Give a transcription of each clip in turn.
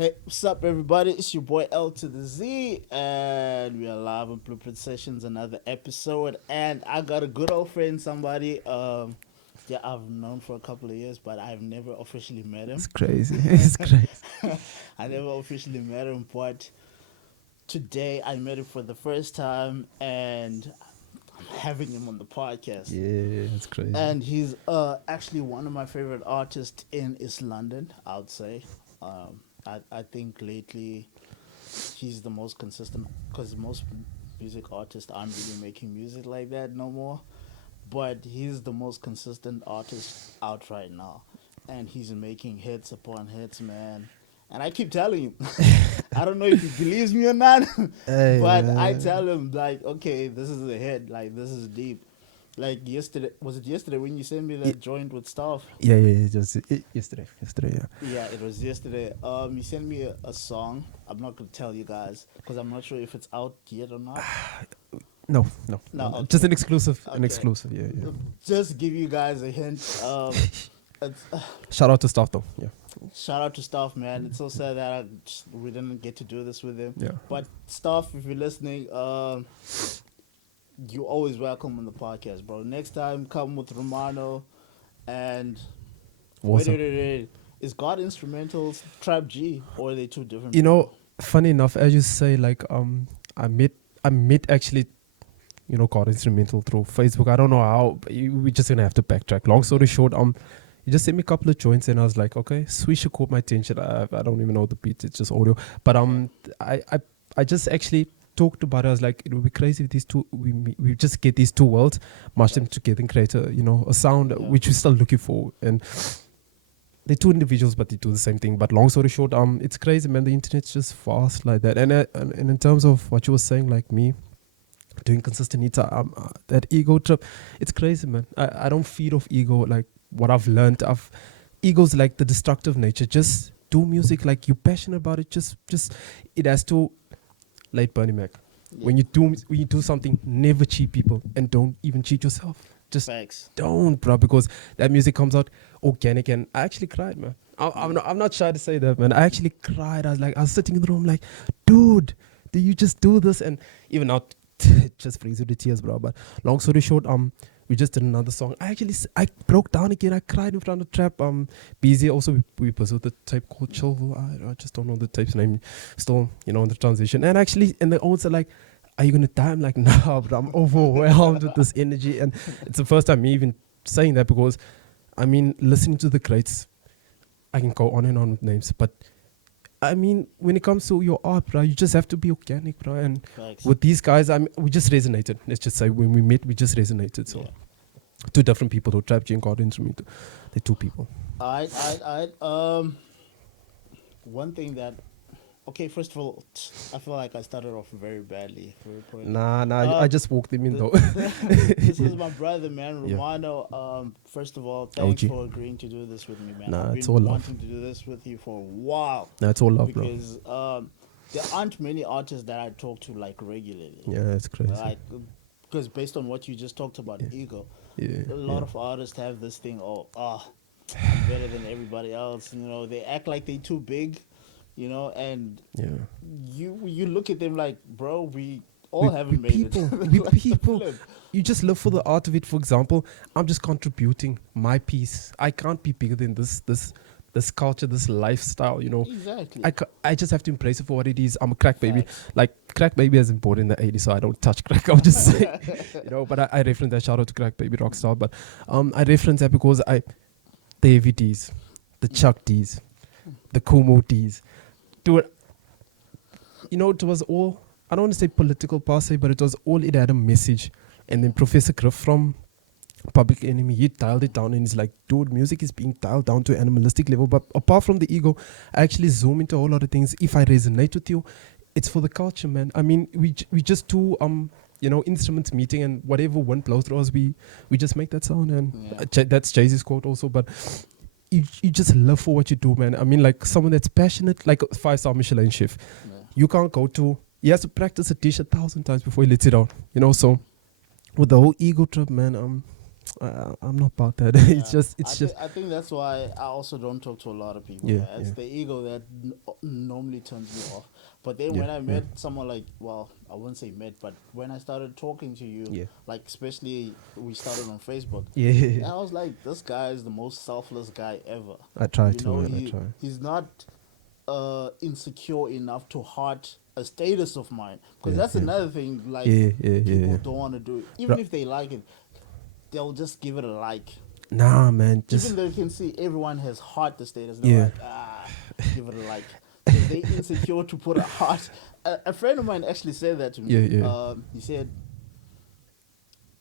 Hey, what's up, everybody? It's your boy L to the Z, and we are live on Blueprint Sessions, another episode. And I got a good old friend, somebody, yeah, I've known for a couple of years, but I've never officially met him. It's crazy. It's crazy. I never officially met him, but today I met him for the first time, and I'm having him on the podcast. Yeah, it's crazy. And he's actually one of my favorite artists in East London, I would say. I think lately he's the most consistent because most music artists aren't really making music like that no more. But he's the most consistent artist out right now. And he's making hits upon hits, man. And I keep telling him, I don't know if he believes me or not, Hey, but I tell him, like, okay, this is a hit. Like, this is deep. Like yesterday, was it yesterday when you sent me that joint with stuff? yeah. Yesterday. Yeah. Yeah, it was yesterday. He sent me a song. I'm not gonna tell you guys because I'm not sure if it's out yet or not. No. No, okay. Just an exclusive. An Okay. exclusive. Yeah. Just give you guys a hint. It's, Shout out to staff though. Yeah. shout out to Staff, man. It's so sad that we didn't get to do this with him. Yeah. But Staff, if you're listening, you're always welcome on the podcast, bro. Next time, come with Ramano and Awesome. wait. Is God Instrumentals Trap G or are they two different? You know, people? funny enough, as you say, like I met actually, got instrumental through Facebook. I don't know how. But we just gonna have to backtrack. Long story short, he just sent me a couple of joints and I was like, okay, Swisher caught my attention. I don't even know the beat. It's just audio. But I just actually talked about it. I was like, it would be crazy if these two we just get these two worlds, mash them together and create a sound which we're still looking for. And they're two individuals, but they do the same thing. But long story short, it's crazy, man. The internet's just fast like that. And in terms of what you were saying, like me doing consistent hits, that ego trip, it's crazy, man. I don't feed off ego. Like what I've learned, ego's like the destructive nature. Just do music like you're passionate about it. Just it has to. Late Bernie Mac. Yeah. When you do something, never cheat people and don't even cheat yourself. Just Facts. don't, bro, because that music comes out organic. And I actually cried, man. I'm not shy to say that, man. I actually cried. I was sitting in the room like, dude, do you just do this? And even now, it just brings you to tears, bro. But long story short, we just did another song. I broke down again. I cried in front of the trap. BZ also we pursued the tape called Chill. I just don't know the tape's name. Still, in the transition. And actually, and the owners are like, are you gonna die? I'm like, no, but I'm overwhelmed with this energy. And it's the first time me even saying that because, I mean, listening to the greats, I can go on and on with names, but I mean, when it comes to your art, bro, you just have to be organic, bro. And Facts. with these guys, we just resonated. Let's just say when we met, we just resonated. So, two different people, though. Trap G and God Instrumental, they're two people. One thing that, okay, first of all, I feel like I started off very badly. Nah, I just walked them in, though. This is my brother, man, Yeah. Romano. First of all, thanks OG. for agreeing to do this with me, man. Nah, I've it's been all love. wanting to do this with you for a while. Nah, it's all love, bro. Because there aren't many artists that I talk to like regularly. Yeah, it's crazy. Like, because based on what you just talked about, ego, Yeah, a lot of artists have this thing, I'm better than everybody else. They act like they too big, and yeah. you look at them like, bro, we all haven't made people, it. we Like, people. flip. You just live for the art of it. For example, I'm just contributing my piece. I can't be bigger than this culture, this lifestyle. Exactly. I just have to embrace it for what it is. I'm a crack baby. Facts. Like crack baby has been born in the 80s, so I don't touch crack. I'm just saying, But I reference that. Shout out to crack baby rockstar. But I reference that because the Heavy D's, the Chuck D's, the Kumo D's, it was all. I don't want to say political per se, but it had a message. And then Professor Griff from Public Enemy, he dialed it down and he's like, dude, music is being dialed down to an animalistic level. But apart from the ego, I actually zoom into a whole lot of things. If I resonate with you, it's for the culture, man. I mean, we just do instruments meeting, and whatever wind blows through us, we just make that sound. And that's Jay-Z's quote also. But you just live for what you do, man. I mean, like someone that's passionate, like a 5-star Michelin chef. Yeah. You can't go to, he has to practice a dish 1,000 times before he lets it out. So with the whole ego trip, man, I'm not about that. Yeah, It's just I think that's why I also don't talk to a lot of people. yeah, Yeah, it's yeah, the ego that normally turns me off. But then yeah, when I yeah, met someone like, well, I wouldn't say met, but when I started talking to you, yeah, like especially we started on Facebook, yeah, yeah. and I was like, this guy is the most selfless guy ever. I try You to, know, man. I try. he's not insecure enough to heart a status of mine, because Yeah, that's yeah, another thing. Like yeah, yeah, yeah, people yeah. don't want to do, even Bro, if they like it, they'll just give it a like. nah, man. Even Just though you can see everyone has heart the status, they're yeah, like, give it a like. Because they insecure to put a heart. A friend of mine actually said that to yeah, me. yeah. He said,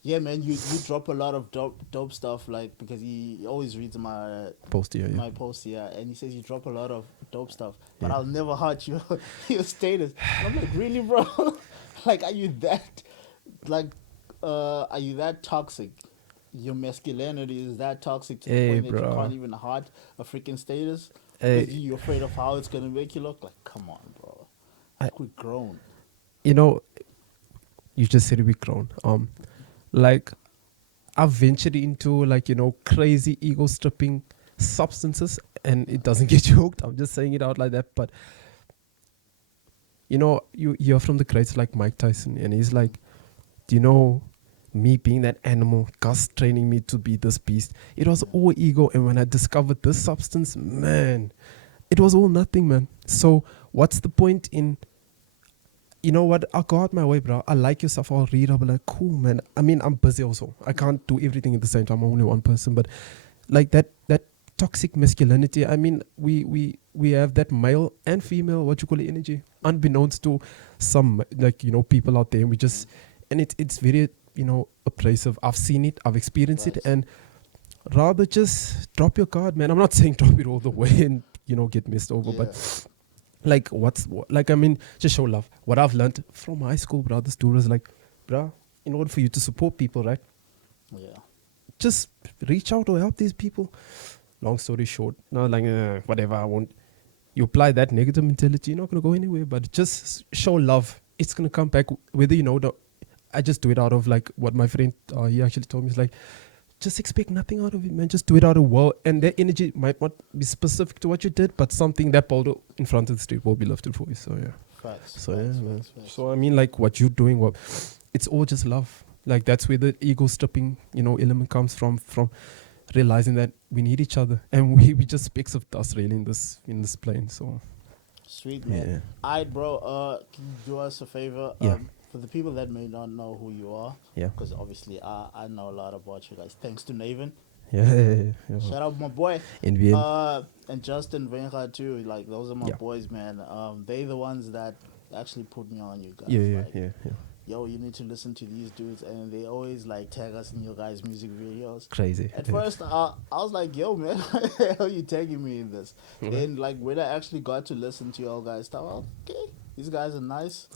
yeah, man, you drop a lot of dope stuff, like, because he always reads Post, yeah, yeah, my posts, yeah, and he says you drop a lot of dope stuff, but yeah. I'll never heart your your status. And I'm like, really, bro? Like, are you that, like, are you that toxic? Your masculinity is that toxic to the Hey, point that you bro. can't even heart a freaking status because Hey, you're afraid of how it's gonna make you look? Like, come on, bro. I, Like, we're grown. you know, you just said we grown. Like I've ventured into like crazy ego stripping substances, and it doesn't get you hooked. I'm just saying it out like that, but you hear from the greats like Mike Tyson, and he's like, do you know, me being that animal, Gus training me to be this beast, it was all ego. And when I discovered this substance, man, it was all nothing, man. So what's the point in, you know what, I'll go out my way, bro. I like your stuff, I'll read, I'll be like, cool, man. I mean, I'm busy also, I can't do everything at the same time, I'm only one person. But like that toxic masculinity, I mean, we have that male and female, what you call it, energy, unbeknownst to some, like, people out there. And we just, and it's very, abrasive. I've seen it, I've experienced it. Facts. And rather just drop your guard, man. I'm not saying drop it all the way and get messed over, Yeah, but like like, I mean, just show love. What I've learned from high school brothers too is like, bruh, in order for you to support people, right, yeah, just reach out or help these people. Long story short, not like whatever, I won't. You apply that negative mentality, you're not gonna go anywhere. But just show love, it's gonna come back. Whether I just do it out of like what my friend he actually told me is like, just expect nothing out of it, man. Just do it out of well, and that energy might not be specific to what you did, but something that pulled in front of the street will be lifted for you. So yeah. facts, So facts, yeah, man. facts, facts. So I mean, like what you're doing, it's all just love. Like that's where the ego stripping, element comes from realizing that we need each other, and we just specks of dust really in this plane. So Sweet, man. yeah, Alright, bro. Can you do us a favor? yeah, For the people that may not know who you are, yeah, because obviously I know a lot about you guys. Thanks to Naven. yeah. Shout out my boy. In Vienna, And Justin Venga too. Like, those are my yeah, boys, man. They the ones that actually put me on you guys. yeah, yeah, Like, yeah, yeah. yo, you need to listen to these dudes, and they always like tag us in your guys' music videos. Crazy. At Yeah. first, I was like, yo, man, why the hell are you tagging me in this? Mhm. Then, like, when I actually got to listen to y'all guys stuff, I was, okay, these guys are nice.